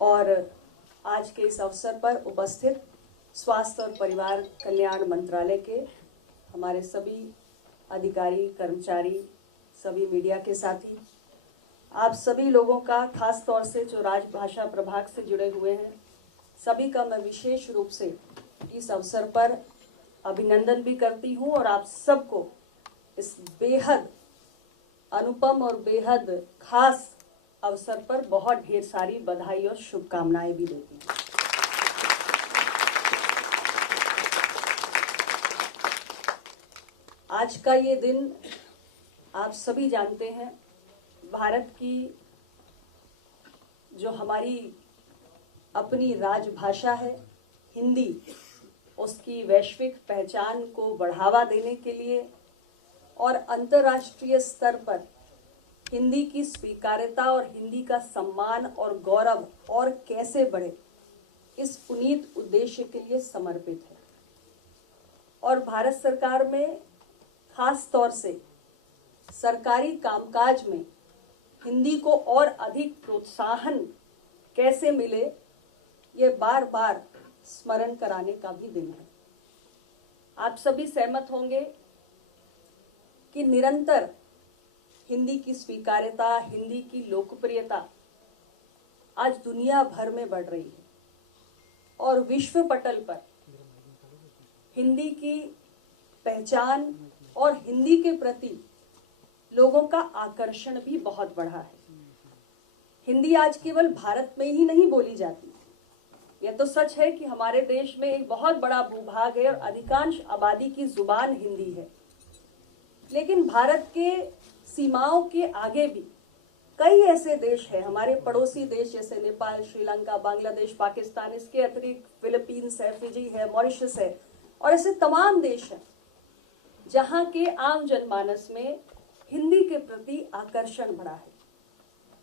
और आज के इस अवसर पर उपस्थित स्वास्थ्य और परिवार कल्याण मंत्रालय के हमारे सभी अधिकारी, कर्मचारी, सभी मीडिया के साथी, आप सभी लोगों का खास तौर से जो राजभाषा प्रभाग से जुड़े हुए हैं, सभी का मैं विशेष रूप से इस अवसर पर अभिनंदन भी करती हूं और आप सबको इस बेहद अनुपम और बेहद खास अवसर पर बहुत ढेर सारी बधाई और शुभकामनाएं भी देती हूं। आज का ये दिन आप सभी जानते हैं, भारत की जो हमारी अपनी राजभाषा है हिंदी, उसकी वैश्विक पहचान को बढ़ावा देने के लिए और अंतर्राष्ट्रीय स्तर पर हिंदी की स्वीकार्यता और हिंदी का सम्मान और गौरव और कैसे बढ़े, इस पुनीत उद्देश्य के लिए समर्पित है। और भारत सरकार में खास तौर से सरकारी कामकाज में हिंदी को और अधिक प्रोत्साहन कैसे मिले, ये बार बार स्मरण कराने का भी दिन है। आप सभी सहमत होंगे कि निरंतर हिंदी की स्वीकार्यता, हिंदी की लोकप्रियता आज दुनिया भर में बढ़ रही है और विश्व पटल पर हिंदी की पहचान और हिंदी के प्रति लोगों का आकर्षण भी बहुत बढ़ा है। हिंदी आज केवल भारत में ही नहीं बोली जाती। यह तो सच है कि हमारे देश में एक बहुत बड़ा भूभाग है और अधिकांश आबादी की जुबान हिंदी है, लेकिन भारत के सीमाओं के आगे भी कई ऐसे देश हैं, हमारे पड़ोसी देश जैसे नेपाल, श्रीलंका, बांग्लादेश, पाकिस्तान, इसके अतिरिक्त फिलीपींस है, फिजी है, मॉरिशस है और ऐसे तमाम देश हैं जहां के आम जनमानस में हिंदी के प्रति आकर्षण बढ़ा है।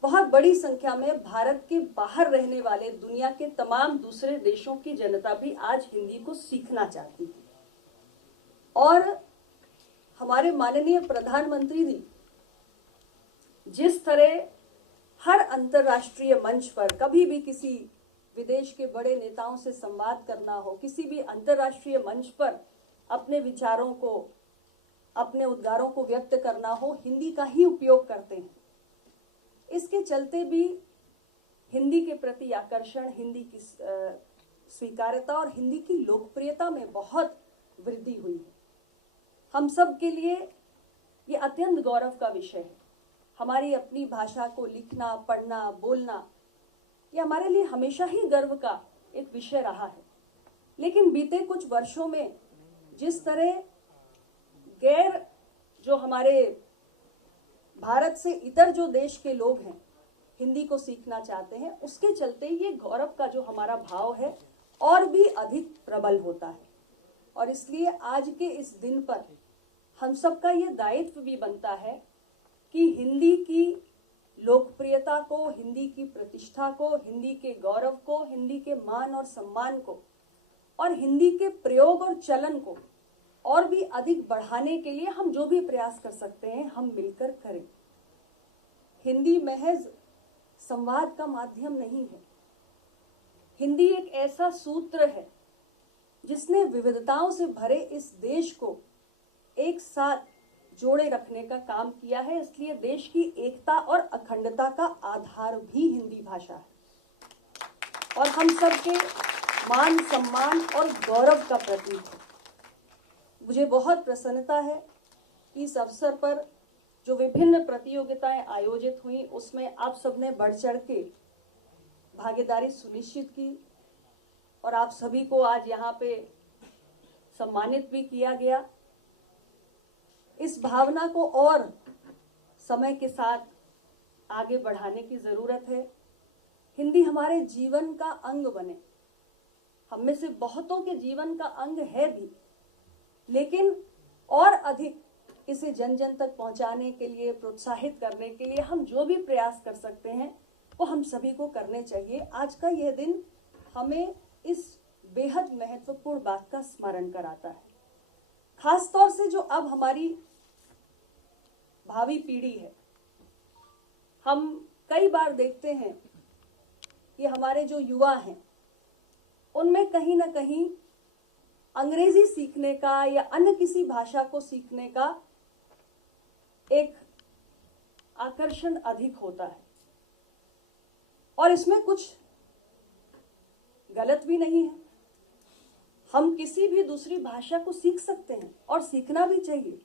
बहुत बड़ी संख्या में भारत के बाहर रहने वाले दुनिया के तमाम दूसरे देशों की जनता भी आज हिंदी को सीखना चाहती है। और हमारे माननीय प्रधानमंत्री जी जिस तरह हर अंतर्राष्ट्रीय मंच पर कभी भी किसी विदेश के बड़े नेताओं से संवाद करना हो, किसी भी अंतर्राष्ट्रीय मंच पर अपने विचारों को, अपने उद्गारों को व्यक्त करना हो, हिंदी का ही उपयोग करते हैं। इसके चलते भी हिंदी के प्रति आकर्षण, हिंदी की स्वीकार्यता और हिंदी की लोकप्रियता में बहुत वृद्धि हुई है। हम सब के लिए ये अत्यंत गौरव का विषय है। हमारी अपनी भाषा को लिखना, पढ़ना, बोलना, ये हमारे लिए हमेशा ही गर्व का एक विषय रहा है। लेकिन बीते कुछ वर्षों में जिस तरह गैर जो हमारे भारत से इतर जो देश के लोग हैं हिंदी को सीखना चाहते हैं, उसके चलते ये गौरव का जो हमारा भाव है और भी अधिक प्रबल होता है। और इसलिए आज के इस दिन पर हम सबका ये दायित्व भी बनता है कि हिंदी की लोकप्रियता को, हिंदी की प्रतिष्ठा को, हिंदी के गौरव को, हिंदी के मान और सम्मान को और हिंदी के प्रयोग और चलन को और भी अधिक बढ़ाने के लिए हम जो भी प्रयास कर सकते हैं, हम मिलकर करें। हिंदी महज संवाद का माध्यम नहीं है। हिंदी एक ऐसा सूत्र है जिसने विविधताओं से भरे इस देश को एक साथ जोड़े रखने का काम किया है। इसलिए देश की एकता और अखंडता का आधार भी हिंदी भाषा है और हम सबके मान, सम्मान और गौरव का प्रतीक है। मुझे बहुत प्रसन्नता है कि इस अवसर पर जो विभिन्न प्रतियोगिताएं आयोजित हुई, उसमें आप सबने बढ़ चढ़ के भागीदारी सुनिश्चित की और आप सभी को आज यहाँ पे सम्मानित भी किया गया। इस भावना को और समय के साथ आगे बढ़ाने की जरूरत है। हिंदी हमारे जीवन का अंग बने। हम में से बहुतों के जीवन का अंग है भी, लेकिन और अधिक इसे जन जन तक पहुंचाने के लिए, प्रोत्साहित करने के लिए हम जो भी प्रयास कर सकते हैं वो हम सभी को करने चाहिए। आज का यह दिन हमें इस बेहद महत्वपूर्ण बात का स्मरण कराता है। खास तौर से जो अब हमारी भावी पीढ़ी है, हम कई बार देखते हैं कि हमारे हमारे जो युवा हैं उनमें कहीं ना कहीं अंग्रेजी सीखने का या अन्य किसी भाषा को सीखने का एक आकर्षण अधिक होता है, और इसमें कुछ गलत भी नहीं है। हम किसी भी दूसरी भाषा को सीख सकते हैं और सीखना भी चाहिए।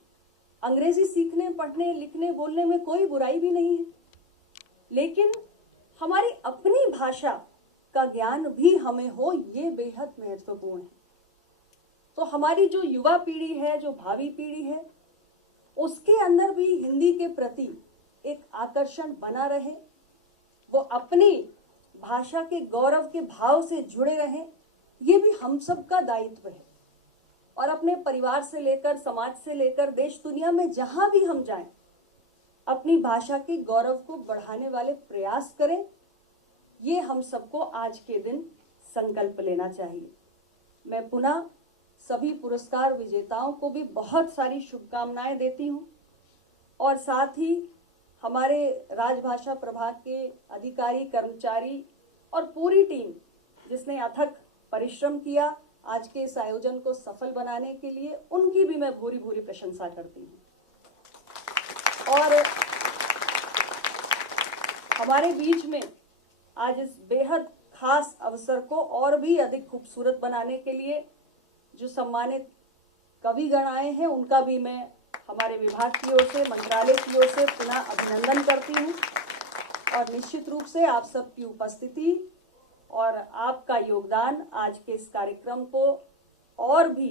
अंग्रेजी सीखने, पढ़ने, लिखने, बोलने में कोई बुराई भी नहीं है, लेकिन हमारी अपनी भाषा का ज्ञान भी हमें हो, ये बेहद महत्वपूर्ण है। तो हमारी जो युवा पीढ़ी है, जो भावी पीढ़ी है, उसके अंदर भी हिंदी के प्रति एक आकर्षण बना रहे, वो अपनी भाषा के गौरव के भाव से जुड़े रहें, ये भी हम सब का दायित्व है। और अपने परिवार से लेकर, समाज से लेकर, देश दुनिया में जहां भी हम जाएं, अपनी भाषा के गौरव को बढ़ाने वाले प्रयास करें, ये हम सबको आज के दिन संकल्प लेना चाहिए। मैं पुनः सभी पुरस्कार विजेताओं को भी बहुत सारी शुभकामनाएं देती हूं, और साथ ही हमारे राजभाषा प्रभाग के अधिकारी, कर्मचारी और पूरी टीम जिसने अथक परिश्रम किया आज के इस आयोजन को सफल बनाने के लिए, उनकी भी मैं भूरी भूरी प्रशंसा करती हूं। और हमारे बीच में आज इस बेहद खास अवसर को और भी अधिक खूबसूरत बनाने के लिए जो सम्मानित कविगण आए हैं, उनका भी मैं हमारे विभाग की ओर से, मंत्रालय की ओर से पुनः अभिनंदन करती हूं। और निश्चित रूप से आप सबकी उपस्थिति और आपका योगदान आज के इस कार्यक्रम को और भी